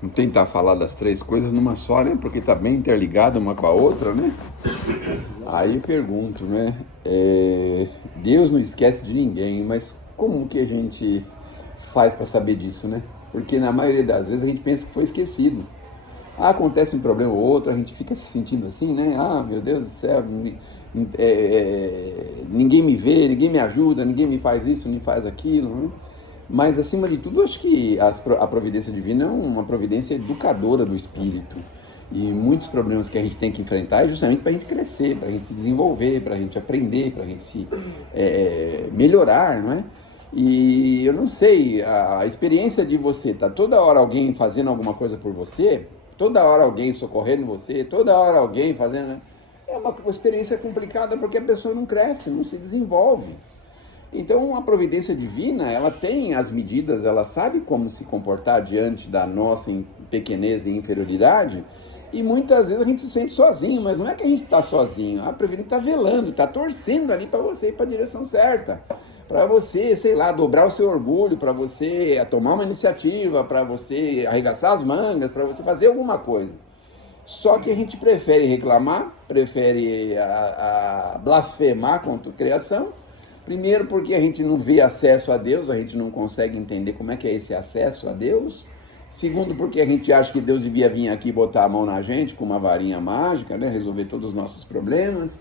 Vamos tentar falar das três coisas numa só, né? Porque tá bem interligado uma com a outra, né? Aí eu pergunto, né? Deus não esquece de ninguém, mas como que a gente faz para saber disso, né? Porque na maioria das vezes a gente pensa que foi esquecido. Acontece um problema ou outro, a gente fica se sentindo assim, né? Meu Deus do céu, ninguém me vê, ninguém me ajuda, ninguém me faz isso, nem faz aquilo, né? Mas, acima de tudo, acho que a providência divina é uma providência educadora do espírito. E muitos problemas que a gente tem que enfrentar é justamente para a gente crescer, para a gente se desenvolver, para a gente aprender, para a gente se melhorar, não é? E eu não sei, a experiência de você tá toda hora alguém fazendo alguma coisa por você, toda hora alguém socorrendo você, toda hora alguém fazendo, né? É uma experiência complicada porque a pessoa não cresce, não se desenvolve. Então, a providência divina, ela tem as medidas, ela sabe como se comportar diante da nossa pequenez e inferioridade, e muitas vezes a gente se sente sozinho, mas não é que a gente está sozinho, a providência está velando, está torcendo ali para você ir para a direção certa, para você, sei lá, dobrar o seu orgulho, para você tomar uma iniciativa, para você arregaçar as mangas, para você fazer alguma coisa. Só que a gente prefere reclamar, prefere blasfemar contra a criação. Primeiro porque a gente não vê acesso a Deus, a gente não consegue entender como é que é esse acesso a Deus. Segundo porque a gente acha que Deus devia vir aqui botar a mão na gente com uma varinha mágica, né? Resolver todos os nossos problemas.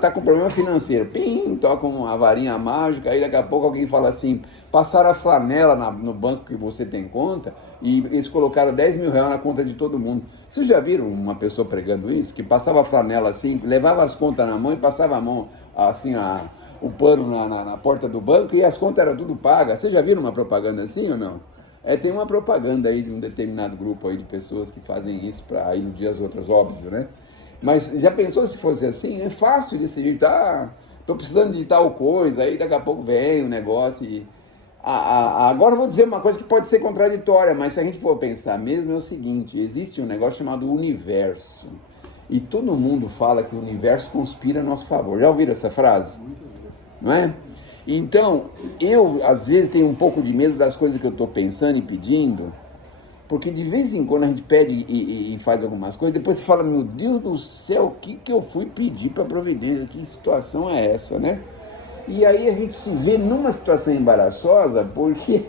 Tá com problema financeiro. Pim, toca uma varinha mágica, aí daqui a pouco alguém fala assim, passaram a flanela no banco que você tem conta e eles colocaram 10 mil reais na conta de todo mundo. Vocês já viram uma pessoa pregando isso? Que passava a flanela assim, levava as contas na mão e passava a mão assim, o pano na porta do banco e as contas eram tudo pagas. Vocês já viram uma propaganda assim ou não? Tem uma propaganda aí de um determinado grupo aí de pessoas que fazem isso para iludir as outras, óbvio, né? Mas já pensou se fosse assim? É fácil desse jeito, tô precisando de tal coisa, aí daqui a pouco vem o negócio e... agora eu vou dizer uma coisa que pode ser contraditória, mas se a gente for pensar mesmo, é o seguinte, existe um negócio chamado universo, e todo mundo fala que o universo conspira a nosso favor. Já ouviram essa frase? Não é? Então, eu às vezes tenho um pouco de medo das coisas que eu estou pensando e pedindo, porque de vez em quando a gente pede e faz algumas coisas, depois você fala, meu Deus do céu, o que eu fui pedir para a providência? Que situação é essa, né? E aí a gente se vê numa situação embaraçosa, porque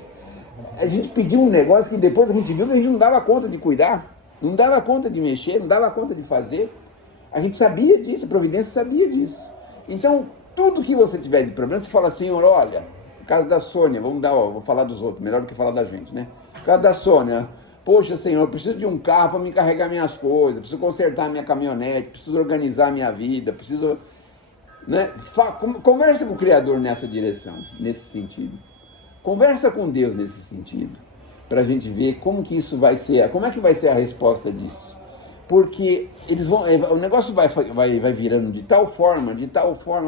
a gente pediu um negócio que depois a gente viu que a gente não dava conta de cuidar, não dava conta de mexer, não dava conta de fazer. A gente sabia disso, a providência sabia disso. Então, tudo que você tiver de problema, você fala, Senhor, olha, no caso da Sônia, vou falar dos outros, melhor do que falar da gente, né? No caso da Sônia, poxa, Senhor, eu preciso de um carro para me carregar minhas coisas, preciso consertar minha caminhonete, preciso organizar minha vida, preciso... né? Conversa com o Criador nessa direção, nesse sentido. Conversa com Deus nesse sentido, para a gente ver como que isso vai ser, como é que vai ser a resposta disso. Porque o negócio vai virando de tal forma,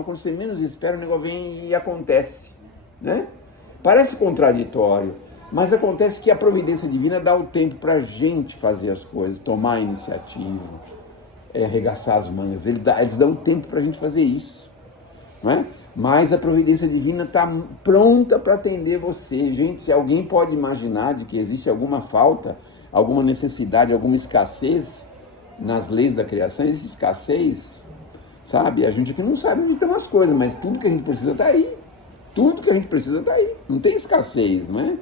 quando você menos espera, o negócio vem e acontece, né? Parece contraditório, mas acontece que a providência divina dá o tempo para a gente fazer as coisas, tomar a iniciativa, arregaçar as mangas. Eles dão tempo para a gente fazer isso, não é? Mas a providência divina está pronta para atender você. Gente, se alguém pode imaginar de que existe alguma falta, alguma necessidade, alguma escassez nas leis da criação, existe escassez, sabe? A gente aqui não sabe onde estão as coisas, mas tudo que a gente precisa está aí. Tudo que a gente precisa está aí. Não tem escassez, não é?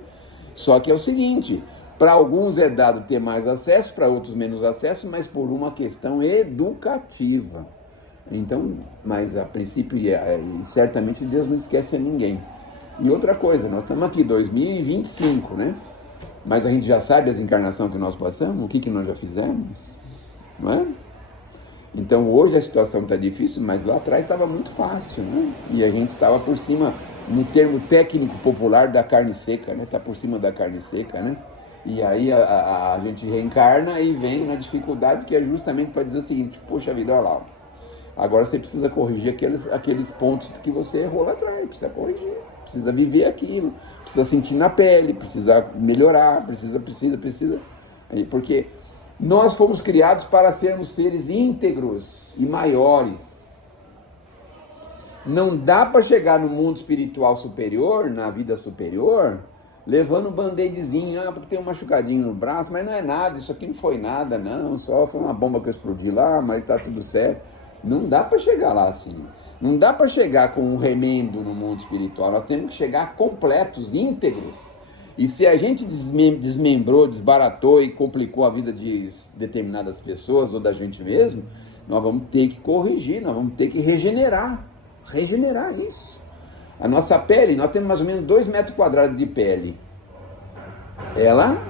Só que é o seguinte, para alguns é dado ter mais acesso, para outros menos acesso, mas por uma questão educativa. Então, mas a princípio, certamente Deus não esquece a ninguém. E outra coisa, nós estamos aqui, 2025, né? Mas a gente já sabe as encarnações que nós passamos, o que nós já fizemos, não é? Então hoje a situação está difícil, mas lá atrás estava muito fácil, né? E a gente estava por cima, no termo técnico popular, da carne seca, né? Está por cima da carne seca, né? E aí a gente reencarna e vem na dificuldade, que é justamente para dizer o seguinte, poxa vida, olha lá, agora você precisa corrigir aqueles pontos que você errou lá atrás, precisa corrigir, precisa viver aquilo, precisa sentir na pele, precisa melhorar, precisa, porque nós fomos criados para sermos seres íntegros e maiores. Não dá para chegar no mundo espiritual superior, na vida superior, levando um band-aidzinho, porque tem um machucadinho no braço, mas não é nada, isso aqui não foi nada, não, só foi uma bomba que explodiu lá, mas tá tudo certo. Não dá para chegar lá assim, não dá para chegar com um remendo no mundo espiritual, nós temos que chegar completos, íntegros. E se a gente desmembrou, desbaratou e complicou a vida de determinadas pessoas ou da gente mesmo, nós vamos ter que corrigir, nós vamos ter que regenerar isso. A nossa pele, nós temos mais ou menos 2 metros quadrados de pele. Ela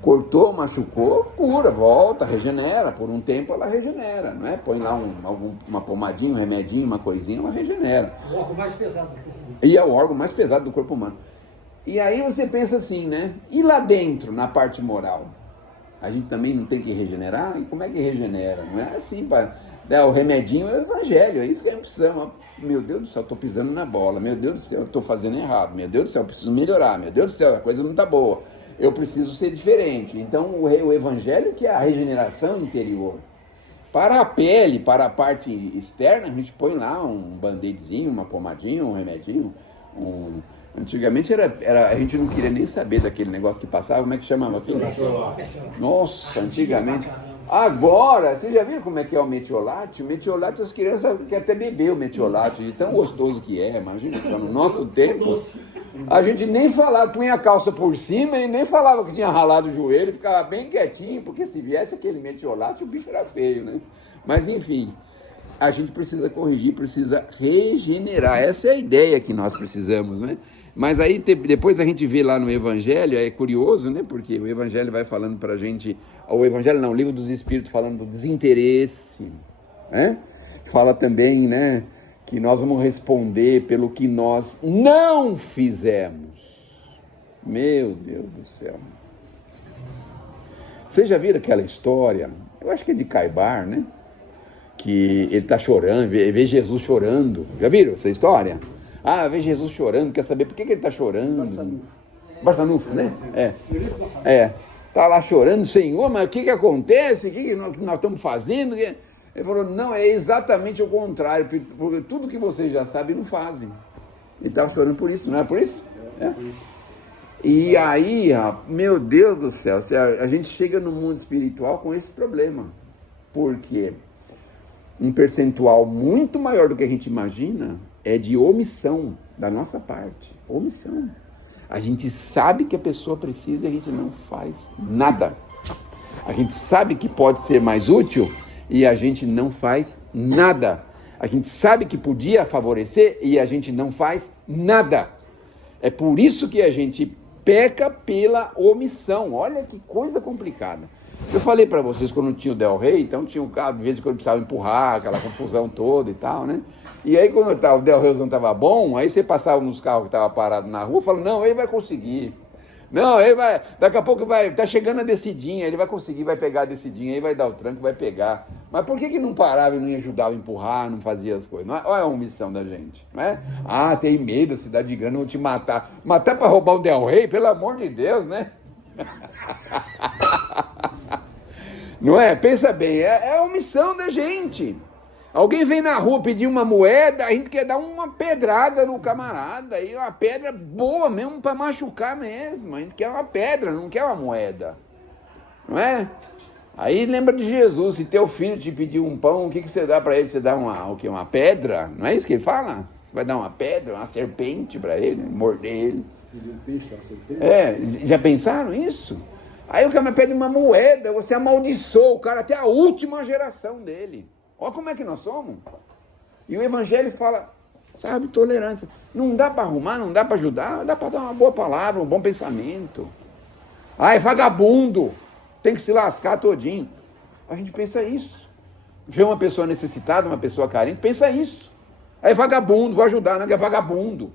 cortou, machucou, cura, volta, regenera. Por um tempo ela regenera, não é? Põe lá uma pomadinha, um remedinho, uma coisinha, ela regenera. O órgão mais pesado do corpo humano. E é o órgão mais pesado do corpo humano. E aí você pensa assim, né? E lá dentro, na parte moral? A gente também não tem que regenerar? E como é que regenera? Não é assim, o remedinho é o evangelho, é isso que a gente precisa. Meu Deus do céu, eu estou pisando na bola. Meu Deus do céu, eu estou fazendo errado. Meu Deus do céu, eu preciso melhorar. Meu Deus do céu, a coisa não está boa. Eu preciso ser diferente. Então, o evangelho que é a regeneração interior. Para a pele, para a parte externa, a gente põe lá um band-aidzinho, uma pomadinha, um remedinho. Antigamente a gente não queria nem saber daquele negócio que passava. Como é que chamava aquilo? Nossa, antigamente. Agora, vocês já viram como é que é o metiolate? O metiolate, as crianças querem até beber o metiolate, de tão gostoso que é, imagina só, no nosso tempo, a gente nem falava, punha a calça por cima e nem falava que tinha ralado o joelho, ficava bem quietinho, porque se viesse aquele metiolate, o bicho era feio, né? Mas enfim, a gente precisa corrigir, precisa regenerar, essa é a ideia que nós precisamos, né? Mas aí depois a gente vê lá no Evangelho, é curioso, né? Porque o Evangelho vai falando pra gente, o Evangelho não, o Livro dos Espíritos falando do desinteresse, né? Fala também, né, que nós vamos responder pelo que nós não fizemos. Meu Deus do céu. Vocês já viram aquela história, eu acho que é de Caibar, né? Que ele tá chorando, vê Jesus chorando. Já viram essa história? Ah, vê Jesus chorando, quer saber por que ele está chorando? Barçanufo, né? Tá lá chorando, Senhor, mas o que acontece? O que nós estamos fazendo? Ele falou, não, é exatamente o contrário, porque tudo que vocês já sabem não fazem. Ele estava chorando por isso, não é por isso? É. E aí, meu Deus do céu, a gente chega no mundo espiritual com esse problema. Por quê? Um percentual muito maior do que a gente imagina é de omissão da nossa parte. Omissão. A gente sabe que a pessoa precisa e a gente não faz nada. A gente sabe que pode ser mais útil e a gente não faz nada. A gente sabe que podia favorecer e a gente não faz nada. É por isso que a gente peca pela omissão. Olha que coisa complicada. Eu falei para vocês quando tinha o Del Rey, então tinha um carro, de vez em quando precisava empurrar, aquela confusão toda e tal, né? E aí quando o Del Rey não estava bom, aí você passava nos carros que estavam parados na rua, falava, não, ele vai conseguir. Não, ele vai, daqui a pouco tá chegando a descidinha, ele vai conseguir, vai pegar a descidinha, aí vai dar o tranco, vai pegar. Mas por que não parava e não ajudava a empurrar, não fazia as coisas? Não é? Olha a omissão da gente, não é? Ah, tem medo, cidade grande, vão te matar. Matar para roubar o Del Rey, pelo amor de Deus, né? Não é? Pensa bem, é a omissão da gente. Alguém vem na rua pedir uma moeda, a gente quer dar uma pedrada no camarada, e uma pedra boa mesmo para machucar mesmo. A gente quer uma pedra, não quer uma moeda. Não é? Aí lembra de Jesus, se teu filho te pedir um pão, o que você dá para ele? Você dá uma pedra? Não é isso que ele fala? Você vai dar uma pedra, uma serpente para ele, morder ele. Já pensaram isso? Aí o cara pede uma moeda, você amaldiçoa o cara até a última geração dele. Olha como é que nós somos. E o Evangelho fala, sabe, tolerância. Não dá para arrumar, não dá para ajudar, dá para dar uma boa palavra, um bom pensamento. Ah, é vagabundo, tem que se lascar todinho. A gente pensa isso. Vê uma pessoa necessitada, uma pessoa carente, pensa isso. É vagabundo, vou ajudar, não é vagabundo.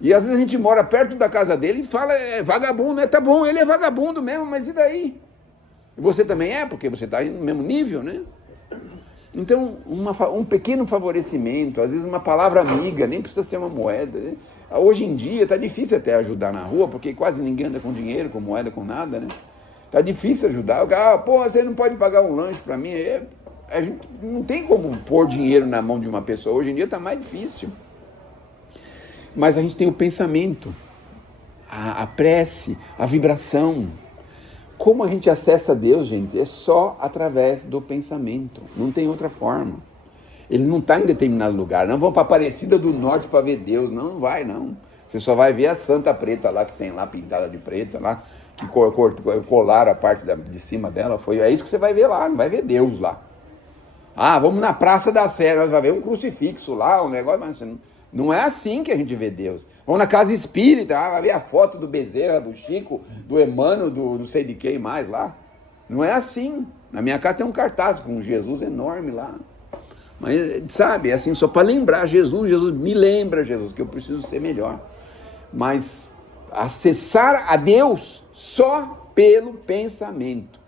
E às vezes a gente mora perto da casa dele e fala, é vagabundo, né? Tá bom, ele é vagabundo mesmo, mas e daí? E você também é, porque você está no mesmo nível, né? Então, um pequeno favorecimento, às vezes uma palavra amiga, nem precisa ser uma moeda. Né? Hoje em dia está difícil até ajudar na rua, porque quase ninguém anda com dinheiro, com moeda, com nada, né? Está difícil ajudar. O cara, você não pode pagar um lanche para mim? A gente não tem como pôr dinheiro na mão de uma pessoa. Hoje em dia está mais difícil. Mas a gente tem o pensamento. a prece, a vibração. Como a gente acessa Deus, gente? É só através do pensamento. Não tem outra forma. Ele não está em determinado lugar. Não vão para Aparecida do Norte para ver Deus. Não, não vai, não. Você só vai ver a Santa Preta lá, que tem lá, pintada de preta lá, que colaram a parte de cima dela. É isso que você vai ver lá, não vai ver Deus lá. Ah, vamos na Praça da Sé, nós vamos ver um crucifixo lá, um negócio, mas não é assim que a gente vê Deus. Vamos na Casa Espírita, vai ver a foto do Bezerra, do Chico, do Emmanuel, do sei de quem mais lá. Não é assim. Na minha casa tem um cartaz com um Jesus enorme lá. Mas, sabe, é assim, só para lembrar Jesus, me lembra, Jesus, que eu preciso ser melhor. Mas acessar a Deus só pelo pensamento.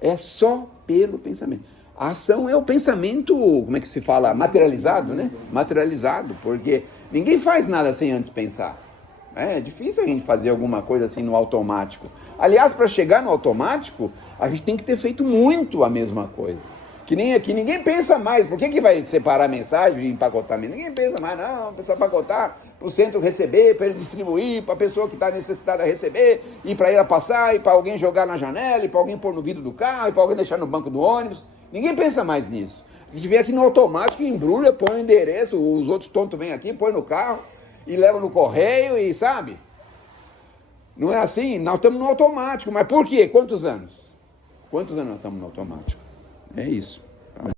É só pelo pensamento. A ação é o pensamento, como é que se fala? Materializado, né? Materializado, porque ninguém faz nada sem antes pensar. É difícil a gente fazer alguma coisa assim no automático. Aliás, para chegar no automático, a gente tem que ter feito muito a mesma coisa. Que nem aqui, ninguém pensa mais. Por que vai separar a mensagem e empacotar? Ninguém pensa mais, não. Precisa empacotar para o centro receber, para ele distribuir, para a pessoa que está necessitada receber, e para ela passar, e para alguém jogar na janela, e para alguém pôr no vidro do carro, e para alguém deixar no banco do ônibus. Ninguém pensa mais nisso. A gente vem aqui no automático, embrulha, põe o endereço, os outros tontos vêm aqui, põe no carro, e levam no correio, e sabe? Não é assim? Nós estamos no automático. Mas por quê? Quantos anos? Quantos anos nós estamos no automático? É isso.